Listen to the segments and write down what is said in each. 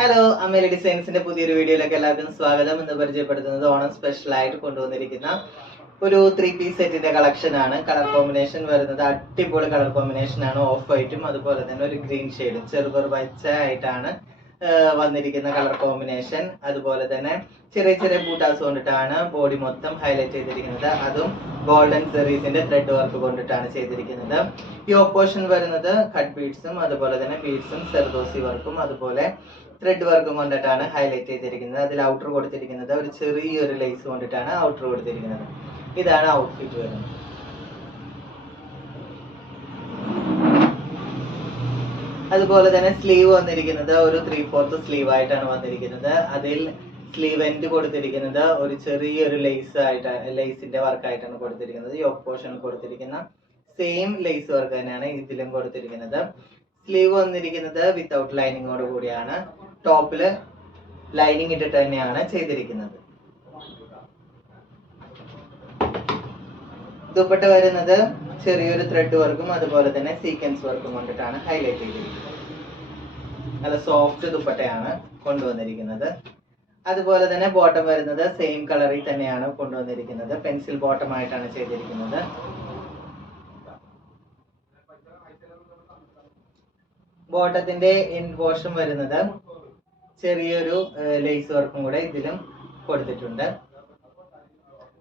Hello, Amelie ഡിസൈൻസിന്റെ പുതിയൊരു വീഡിയോയിലേക്ക് എല്ലാവർക്കും സ്വാഗതം. ഇന്ന് പരിചയപ്പെടുത്തുന്നത് ഓണം സ്പെഷ്യൽ ആയിട്ട് കൊണ്ടുവന്നിരിക്കുന്ന ഒരു 3 പീസ് സെറ്റിന്റെ കളക്ഷൻ ആണ്. കളർ കോമ്പിനേഷൻ വരുന്നത് അടിപൊളി കളർ കോമ്പിനേഷൻ ആണ്. ഓഫ് വൈറ്റും അതുപോലെ തന്നെ ഒരു ഗ്രീൻ ഷെയ്ഡും ചെറുപർ പച്ച ആയിട്ടാണ് വന്നിരിക്കുന്ന കളർ കോമ്പിനേഷൻ. അതുപോലെ തന്നെ ചെറിയ ചെറിയ ബൂട്ടാസ് കൊണ്ടിട്ടാണ് ബോഡി മൊത്തം ഹൈലൈറ്റ് ചെയ്തിരിക്കുന്നത്. അതും ഗോൾഡൻ സെറീസിന്റെ ത്രെഡ് വർക്ക് കൊണ്ടിട്ടാണ് ചെയ്തിരിക്കുന്നത്. ഈ ഓപ്പോഷൻ വരുന്നത് കട്ട് ബീഡ്സും അതുപോലെ തന്നെ ബീഡ്സും സെർദോസി വർക്കും അതുപോലെ ത്രെഡ് വർക്കും കൊണ്ടിട്ടാണ് ഹൈലൈറ്റ് ചെയ്തിരിക്കുന്നത്. അതിൽ ഔട്ടർ കൊടുത്തിരിക്കുന്നത് ഒരു ചെറിയൊരു ലേസ് കൊണ്ടിട്ടാണ് ഔട്ടർ കൊടുത്തിരിക്കുന്നത്. ഇതാണ് ഔട്ട്ഫിറ്റ് വരുന്നത്. അതുപോലെ തന്നെ സ്ലീവ് വന്നിരിക്കുന്നത് ഒരു 3/4 സ്ലീവ് ആയിട്ടാണ് വന്നിരിക്കുന്നത്. അതിൽ സ്ലീവ് എൻഡ് കൊടുത്തിരിക്കുന്നത് ഒരു ചെറിയൊരു ലേസ് ആയിട്ട് ലേസിന്റെ വർക്ക് ആയിട്ടാണ് കൊടുത്തിരിക്കുന്നത്. ഈ പോർഷൻ കൊടുത്തിരിക്കുന്ന സെയിം ലേസ് വർക്ക് തന്നെയാണ് ഇതിലും കൊടുത്തിരിക്കുന്നത്. സ്ലീവ് വന്നിരിക്കുന്നത് വിത്തൗട്ട് ലൈനിങ്ങോട് കൂടിയാണ്. ടോപ്പില് ലൈനിങ് ഇട്ടിട്ട് തന്നെയാണ് ചെയ്തിരിക്കുന്നത്. ദുപ്പട്ട വരുന്നത് ചെറിയൊരു ത്രെഡ് വർക്കും അതുപോലെ തന്നെ സീക്വൻസ് വർക്കും കൊണ്ടിട്ടാണ് ഹൈലൈറ്റ് ചെയ്തിരിക്കുന്നത്. നല്ല സോഫ്റ്റ് ദുപ്പട്ടയാണ് കൊണ്ടുവന്നിരിക്കുന്നത്. അതുപോലെ തന്നെ ബോട്ടം വരുന്നത് സെയിം കളറിൽ തന്നെയാണ് കൊണ്ടുവന്നിരിക്കുന്നത്. പെൻസിൽ ബോട്ടം ആയിട്ടാണ് ചെയ്തിരിക്കുന്നത്. ബോട്ടത്തിന്റെ എൻഡ് പോർഷൻ വരുന്നത് ചെറിയൊരു ലേസ് വർക്കും കൂടെ ഇതിലും കൊടുത്തിട്ടുണ്ട്.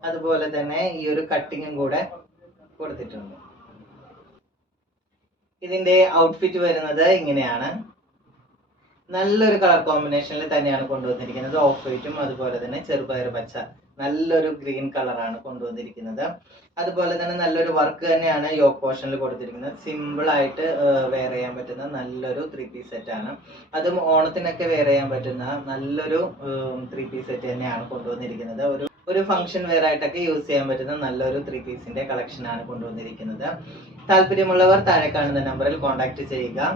അതുപോലെ തന്നെ ഈ ഒരു കട്ടിങ്ങും കൂടെ കൊടുത്തിട്ടുണ്ട്. ഇതിന്റെ ഔട്ട്ഫിറ്റ് വരുന്നത് ഇങ്ങനെയാണ്. നല്ലൊരു കളർ കോമ്പിനേഷനിൽ തന്നെയാണ് കൊണ്ടുവന്നിരിക്കുന്നത്. ഓഫ് വൈറ്റും അതുപോലെ തന്നെ ചെറുപയർ പച്ച നല്ലൊരു ഗ്രീൻ കളറാണ് കൊണ്ടുവന്നിരിക്കുന്നത്. അതുപോലെ തന്നെ നല്ലൊരു വർക്ക് തന്നെയാണ് യോക്ക് പോർഷനിൽ കൊടുത്തിരിക്കുന്നത്. സിമ്പിൾ ആയിട്ട് വെയർ ചെയ്യാൻ പറ്റുന്ന നല്ലൊരു 3 പീസ് സെറ്റ് ആണ്. അതും ഓണത്തിനൊക്കെ വെയർ ചെയ്യാൻ പറ്റുന്ന നല്ലൊരു 3 പീസ് സെറ്റ് തന്നെയാണ് കൊണ്ടുവന്നിരിക്കുന്നത്. ഒരു ഫംഗ്ഷൻ വെയർ ആയിട്ടൊക്കെ യൂസ് ചെയ്യാൻ പറ്റുന്ന നല്ലൊരു 3 പീസിന്റെ കളക്ഷൻ ആണ് കൊണ്ടുവന്നിരിക്കുന്നത്. താല്പര്യമുള്ളവർ താഴെ കാണുന്ന നമ്പറിൽ കോൺടാക്ട് ചെയ്യുക.